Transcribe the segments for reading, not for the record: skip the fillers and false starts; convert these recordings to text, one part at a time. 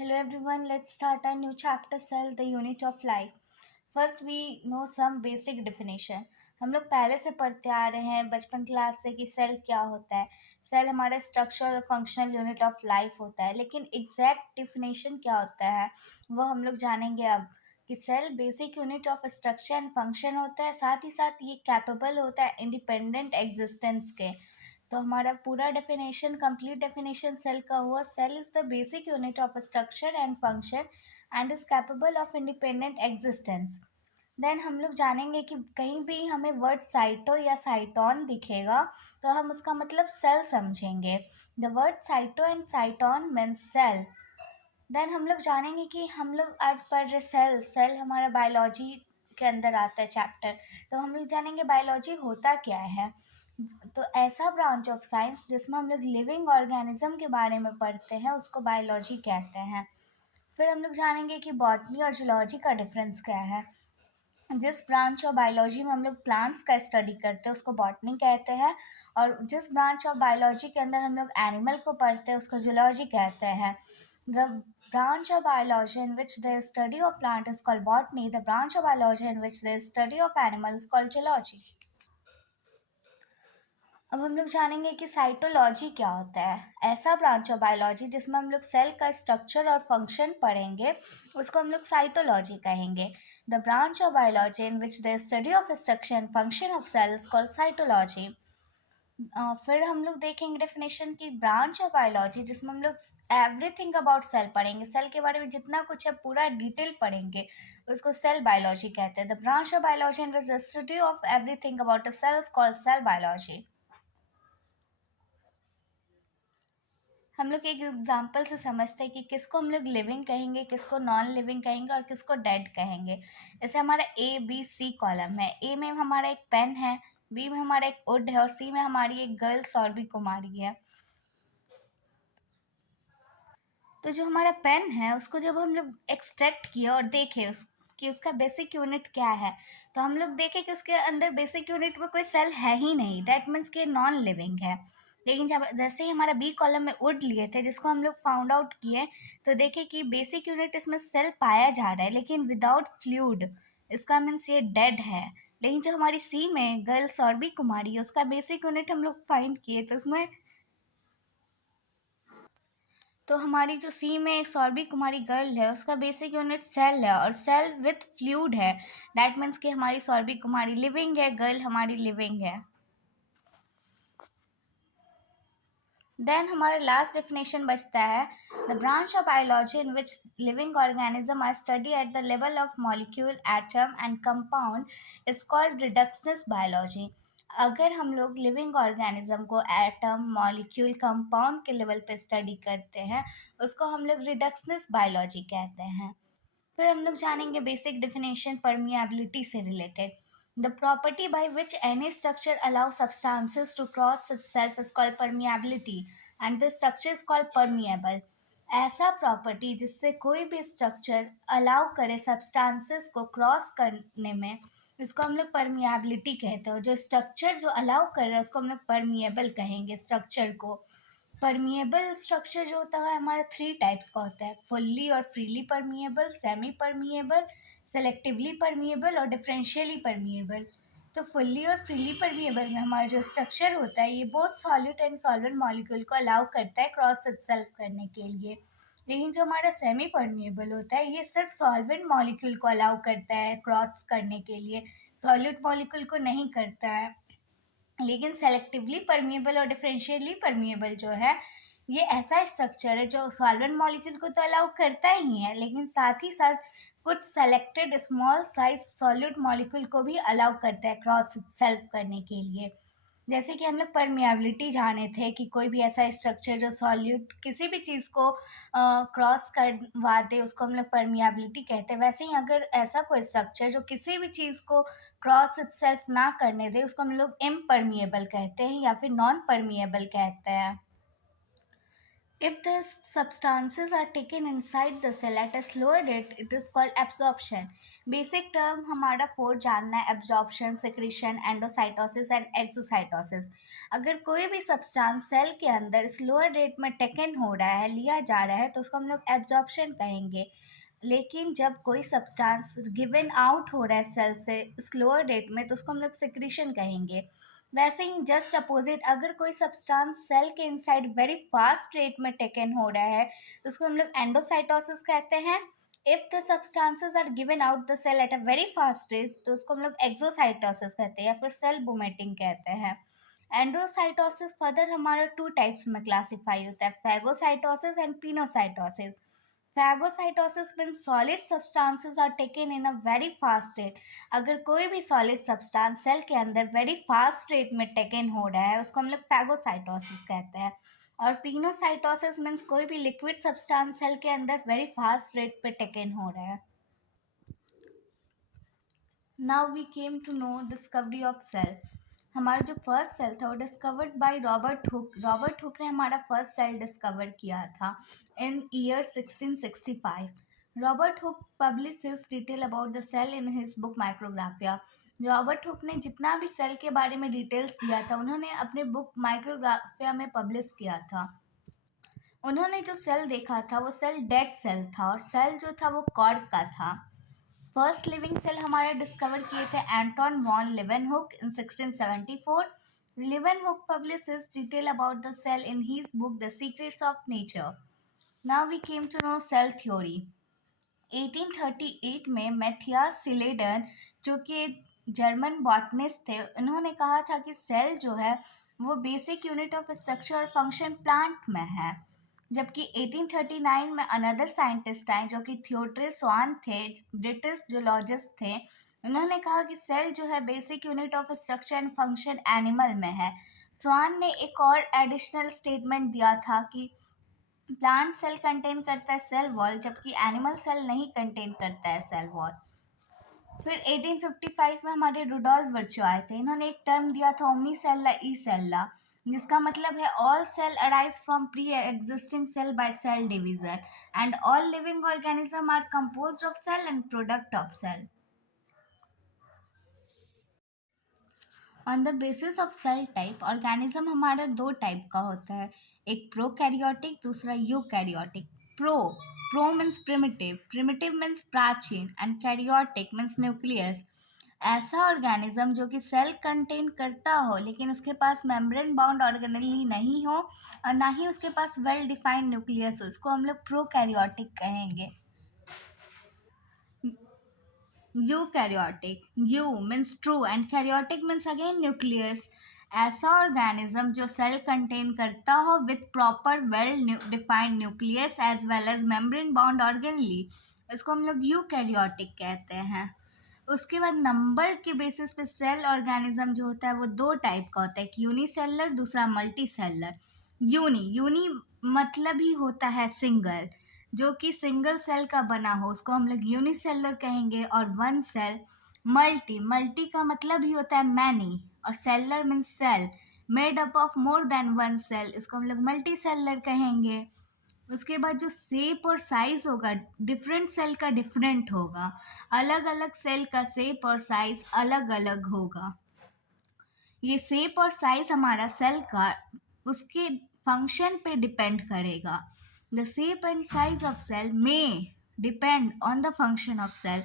Hello everyone, let's start a new chapter Cell, the unit of life. First we know some basic definition. हम लोग पहले से पढ़ते आ रहे हैं बचपन क्लास से कि सेल क्या होता है। सेल हमारा स्ट्रक्चर और फंक्शनल यूनिट ऑफ लाइफ होता है, लेकिन एग्जैक्ट डिफिनेशन क्या होता है वो हम लोग जानेंगे अब। कि cell basic unit of structure and function होता है, साथ ही साथ ये कैपेबल होता है इंडिपेंडेंट एग्जिस्टेंस के। तो हमारा पूरा डेफिनेशन कंप्लीट डेफिनेशन सेल का हुआ। Cell is the basic unit of structure and function and is capable of independent existence. Then हम लोग जानेंगे कि कहीं भी हमें वर्ड साइटो या साइटॉन दिखेगा तो हम उसका मतलब सेल समझेंगे। The word cyto and cyton means cell. Then हम लोग जानेंगे कि हम लोग आज पढ़ रहे सेल सेल हमारा बायोलॉजी के अंदर आता है चैप्टर। तो हम लोग जानेंगे बायोलॉजी होता क्या है। तो ऐसा ब्रांच ऑफ साइंस जिसमें हम लोग लिविंग ऑर्गेनिज्म के बारे में पढ़ते हैं उसको बायोलॉजी कहते हैं। फिर हम लोग जानेंगे कि बॉटनी और जूलॉजी का डिफरेंस क्या है। जिस ब्रांच ऑफ बायोलॉजी में हम लोग प्लांट्स का स्टडी करते हैं उसको बॉटनी कहते हैं, और जिस ब्रांच ऑफ बायोलॉजी के अंदर हम लोग एनिमल को पढ़ते हैं उसको जूलॉजी कहते हैं। The branch of biology in which the study of plant is called botany. The branch of biology in which the study of animals is called zoology. अब हम लोग जानेंगे कि साइटोलॉजी क्या होता है। ऐसा ब्रांच ऑफ बायोलॉजी जिसमें हम लोग सेल का स्ट्रक्चर और फंक्शन पढ़ेंगे उसको हम लोग साइटोलॉजी कहेंगे। The branch of biology in which the study of structure and function of cell is called cytology. फिर हम लोग देखेंगे डेफिनेशन की ब्रांच ऑफ बायोलॉजी जिसमें हम लोग एवरीथिंग अबाउट सेल पढ़ेंगे। सेल के बारे में जितना कुछ है पूरा डिटेल पढ़ेंगे, उसको सेल बायोलॉजी कहते हैं। The branch of biology in which the study of everything about a cell is called cell biology. हम लोग एक एग्जाम्पल से समझते हैं कि किसको हम लोग लिविंग कहेंगे, किसको नॉन लिविंग कहेंगे और किसको डेड कहेंगे। जैसे हमारा A B C कॉलम है। ए में हमारा एक पेन है, बी में हमारा एक वुड है और सी में हमारी एक गर्ल सौरभी कुमारी है। तो जो हमारा पेन है उसको जब हम लोग एक्सट्रैक्ट किए और देखे कि उसका बेसिक यूनिट क्या है, तो हम लोग देखे कि उसके अंदर बेसिक यूनिट में कोई सेल है ही नहीं। दैट मीन्स कि नॉन लिविंग है। लेकिन जब जैसे ही हमारा बी कॉलम में वुड लिए थे जिसको हम लोग फाउंड आउट किए, तो देखे कि बेसिक यूनिट इसमें सेल पाया जा रहा है लेकिन विदाउट फ्लूइड। इसका मीन्स ये डेड है। लेकिन जो हमारी सी में गर्ल सौरभी कुमारी है उसका बेसिक यूनिट हम लोग फाइंड किए तो उसमें तो हमारी जो सी में एक सौरभी कुमारी गर्ल है उसका बेसिक यूनिट सेल है और सेल विथ फ्लूइड है। दैट मीन्स कि हमारी सौरभी कुमारी लिविंग है, गर्ल हमारी लिविंग है। देन हमारा लास्ट डेफिनेशन बचता है the branch of biology in which living organism are study at the level of molecule atom and compound is called reductionist biology. अगर हम लोग लिविंग ऑर्गेनिज्म को एटम मॉलिक्यूल कंपाउंड के level पे study करते हैं उसको हम लोग रिडक्शनिस्ट बायोलॉजी कहते हैं। फिर हम लोग जानेंगे बेसिक डेफिनेशन परमिएबिलिटी से related. The property by which any structure allow substances to cross itself is called permeability and the structure is called permeable. ऐसा प्रॉपर्टी जिससे कोई भी स्ट्रक्चर अलाउ करे सब्सटेंसेस को क्रॉस करने में, इसको हम लोग परमिएबिलिटी कहते हैं। और जो स्ट्रक्चर जो अलाउ कर रहा है उसको हम लोग परमिएबल कहेंगे स्ट्रक्चर को। परमिएबल स्ट्रक्चर जो होता है हमारा थ्री टाइप्स का होता है, फुल्ली और freely permeable, semi permeable, selectively permeable और डिफरेंशियली परमिएबल। तो फुल्ली और फ्रीली परमिएबल में हमारा जो स्ट्रक्चर होता है ये both solute and solvent molecule को अलाउ करता है क्रॉस इटसेल्फ करने के लिए। लेकिन जो हमारा सेमी परमिएबल होता है ये सिर्फ सॉल्वेंट मॉलिक्यूल को अलाउ करता है क्रॉस करने के लिए, सॉल्यूट मॉलिक्यूल को नहीं करता है। लेकिन सेलेक्टिवली परमिएबल और डिफरेंशियली परमिएबल जो है ये ऐसा स्ट्रक्चर है जो सॉल्वेंट मॉलिक्यूल को तो अलाउ करता ही है लेकिन साथ ही साथ कुछ selected small size solute molecule को भी अलाउ करता है क्रॉस सेल्फ करने के लिए। जैसे कि हम लोग परमिएबिलिटी जाने थे कि कोई भी ऐसा स्ट्रक्चर जो सॉल्यूट किसी भी चीज़ को क्रॉस करवा दे उसको हम लोग परमिएबिलिटी कहते हैं। वैसे ही अगर ऐसा कोई स्ट्रक्चर जो किसी भी चीज़ को क्रॉस इटसेल्फ ना करने दे उसको हम लोग इम्परमिएबल कहते हैं या फिर नॉन परमिएबल कहते हैं। If the substances are taken inside the cell at a slower rate, it is called absorption. Basic term हमारा 4 जानना है: absorption, secretion, endocytosis and exocytosis. अगर कोई भी सब्सटेंस सेल के अंदर स्लोअर रेट में टेकन हो रहा है, लिया जा रहा है, तो उसको हम लोग एब्जॉर्प्शन कहेंगे. लेकिन जब कोई सब्सटेंस गिवन आउट हो रहा है सेल से स्लोअर रेट में, तो उसको हम लोग सिक्रीशन कहेंगे. वैसे ही जस्ट अपोजिट, अगर कोई सब्सटेंस सेल के इनसाइड वेरी फास्ट रेट में टेकन हो रहा है, तो उसको हम लोग एंडोसाइटोसिस कहते हैं. If the substances are given out the cell at a very fast rate, तो उसको हम लोग एक्सोसाइटोसिस कहते हैं या फिर सेल बुमेटिंग कहते हैं. एंडोसाइटोसिस फर्दर हमारा 2 टाइप्स में क्लासीफाई होता है: phagocytosis and pinocytosis. Phagocytosis means solid substances are taken in a very fast rate. अगर कोई भी solid substance सेल के अंदर very fast rate में taken हो रहा है, उसको हम लोग phagocytosis कहते हैं. और pinocytosis means कोई भी liquid substance सेल के अंदर very fast rate पे taken हो रहा है. Now we came to know discovery of cell. हमारा जो फर्स्ट सेल था वो discovered by Robert Hooke. Robert Hooke ने हमारा फर्स्ट सेल डिस्कवर किया था in year 1665. Robert Hooke publishes detail about the cell in his book Micrographia. Robert Hooke ने जितना भी सेल के बारे में डिटेल्स दिया था, उन्होंने अपने बुक माइक्रोग्राफिया में पब्लिश किया था. उन्होंने जो सेल देखा था वो सेल डेड सेल था, और सेल जो था वो कॉर्ड का था. फर्स्ट लिविंग सेल हमारे डिस्कवर किए थे Anton von Leeuwenhoek in 1674. Leeuwenhoek publishes detail about the cell in his book The Secrets of Nature. Now we came to know cell theory. 1838 में मैथियास सिलेडन, जो कि जर्मन बॉटनिस्ट थे, उन्होंने कहा था कि सेल जो है वो बेसिक यूनिट ऑफ स्ट्रक्चर और फंक्शन प्लांट में है. जबकि 1839 में अनदर साइंटिस्ट आए जो कि थियोड्रे स्वान थे, ब्रिटिश जूलॉजिस्ट थे. उन्होंने कहा कि सेल जो है basic unit of structure and function animal में है. स्वान ने एक और एडिशनल स्टेटमेंट दिया था कि प्लांट सेल कंटेन करता है सेल वॉल, जबकि एनिमल सेल नहीं कंटेन करता है सेल वॉल. फिर 1855 में हमारे रुडोल्फ वर्चो आए थे. इन्होंने एक टर्म दिया था ओमनीसेल्ला ई सेल्ला, जिसका मतलब है all cell arise from pre existing cell by cell division, and all living organism are composed of cell and product of cell. On the basis of cell type, organism हमारा 2 टाइप का होता है, एक प्रोकैरियोटिक, दूसरा eukaryotic. Pro means primitive, primitive means प्राचीन, and karyotic means nucleus. ऐसा organism जो कि सेल कंटेन करता हो लेकिन उसके पास मेम्ब्रेन बाउंड ऑर्गेनेली नहीं हो और ना ही उसके पास वेल डिफाइंड न्यूक्लियस हो, उसको हम लोग प्रोकैरियोटिक कहेंगे. Eukaryotic, eu means true and karyotic means again nucleus. ऐसा ऑर्गेनिज्म जो सेल कंटेन करता हो with proper well defined nucleus as well as membrane bound organelle, इसको हम लोग यूकैरियोटिक कहते हैं. उसके बाद नंबर के बेसिस पे सेल ऑर्गेनिज्म जो होता है वो 2 टाइप का होता है, एक यूनिसेलर, दूसरा मल्टी सेलर. यूनी मतलब ही होता है सिंगल, जो कि सिंगल सेल का बना हो उसको हम लोग यूनिसेलर कहेंगे. और वन सेल. मल्टी का मतलब ही होता है मैनी, और cellular means cell made up of more than one cell, इसको हम लोग मल्टी सेलर कहेंगे. उसके बाद जो शेप और साइज होगा डिफरेंट सेल का डिफरेंट होगा, अलग अलग सेल का शेप और साइज अलग अलग होगा. ये शेप और साइज हमारा सेल का उसके फंक्शन पे डिपेंड करेगा. The shape and size of cell may depend on the function of cell.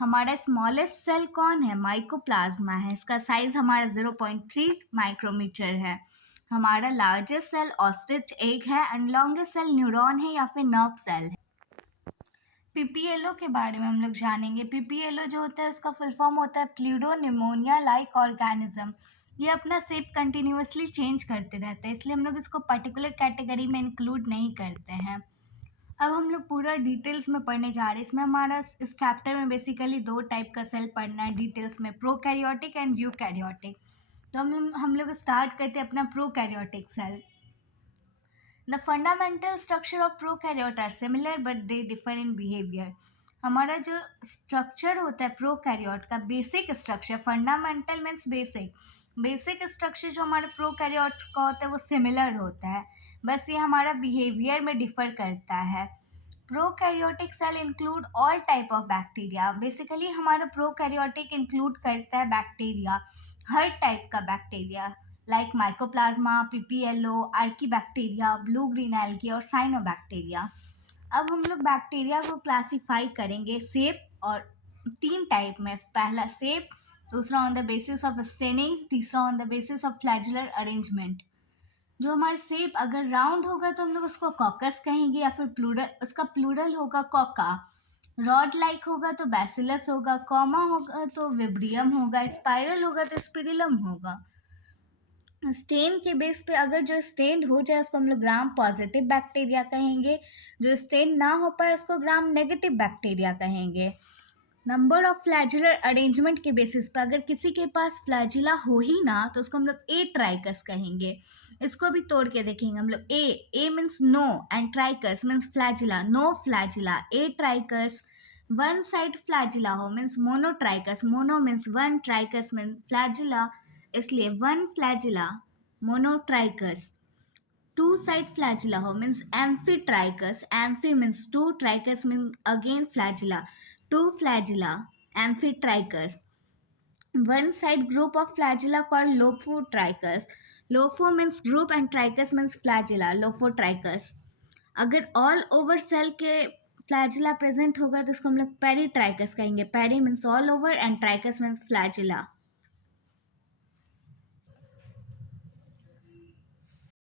हमारा स्मॉलेस्ट सेल कौन है? माइकोप्लाज्मा है, इसका साइज हमारा 0.3 माइक्रोमीटर है. हमारा लार्जेस्ट सेल ऑस्ट्रिच एग है, एंड लॉन्गेस्ट सेल न्यूरॉन है या फिर नर्व सेल है. पीपीएलओ के बारे में हम लोग जानेंगे. पीपीएलओ जो होता है उसका फुल फॉर्म होता है प्ल्यूडोनिमोनिया लाइक ऑर्गेनिज्म. ये अपना शेप कंटिन्यूसली चेंज करते रहते हैं, इसलिए हम लोग इसको पर्टिकुलर कैटेगरी में इंक्लूड नहीं करते हैं. अब हम लोग पूरा डिटेल्स में पढ़ने जा रहे हैं. इसमें हमारा इस चैप्टर में बेसिकली 2 टाइप का सेल पढ़ना है डिटेल्स में, प्रोकैरियोटिक एंड यूकैरियोटिक. तो हम लोग स्टार्ट करते हैं अपना prokaryotic cell. The fundamental structure of prokaryote are similar but they differ in behavior. हमारा जो स्ट्रक्चर होता है प्रोकैरियोट का, basic structure, fundamental means basic, basic structure जो हमारा प्रोकैरियोट का होता है वो सिमिलर होता है. बस ये हमारा बिहेवियर में डिफर करता है। Prokaryotic cell include all type of bacteria. Basically हमारा प्रोकैरियोटिक इंक्लूड करता है बैक्टीरिया, हर टाइप का bacteria, like mycoplasma, PPLO, archaebacteria, blue green algae और साइनोबैक्टीरिया। अब हम लोग बैक्टीरिया को क्लासिफाई करेंगे सेप और 3 टाइप में। पहला सेप, दूसरा on the basis of staining, तीसरा on the basis of flagellar arrangement. जो हमारा सेप अगर राउंड होगा तो हम लोग उसको कॉकस कहेंगे, या फिर प्लूरल, उसका प्लूरल होगा कॉका। रॉड लाइक होगा तो बैसिलस होगा, कॉमा होगा तो विब्रियम होगा, स्पाइरल होगा तो स्पिरिलम होगा। स्टेन के बेस पे अगर जो स्टेन हो जाए उसको हम लोग ग्राम पॉजिटिव बैक्टीरिया कहेंगे, जो स्टेन ना हो पाए उसको ग्राम नेगेटिव बैक्टीरिया कहेंगे। नंबर ऑफ फ्लैजुलर अरेंजमेंट के बेसिस पर अगर किसी के पास फ्लैजिला हो ही ना तो उसको हम लोग ए ट्राइकस कहेंगे। इसको भी तोड़ के देखेंगे हम लोग। A means no and trichous means flagella, no flagella, a trichous. One side flagella हो means monotrichous, mono means one, trichous means flagella, इसलिए one flagella, monotrichous. Two side flagella हो means amphitrichous, amphi means two, trichous means again flagella, two flagella, amphitrachus. One side group of flagella called Lophotrichus. Lopho means group and trichus means flagella, Lophotrichus. अगर all over cell के flagella present होगा तो उसको हम लोग peritrichous कहेंगे। Peri means all over and trichous means flagella.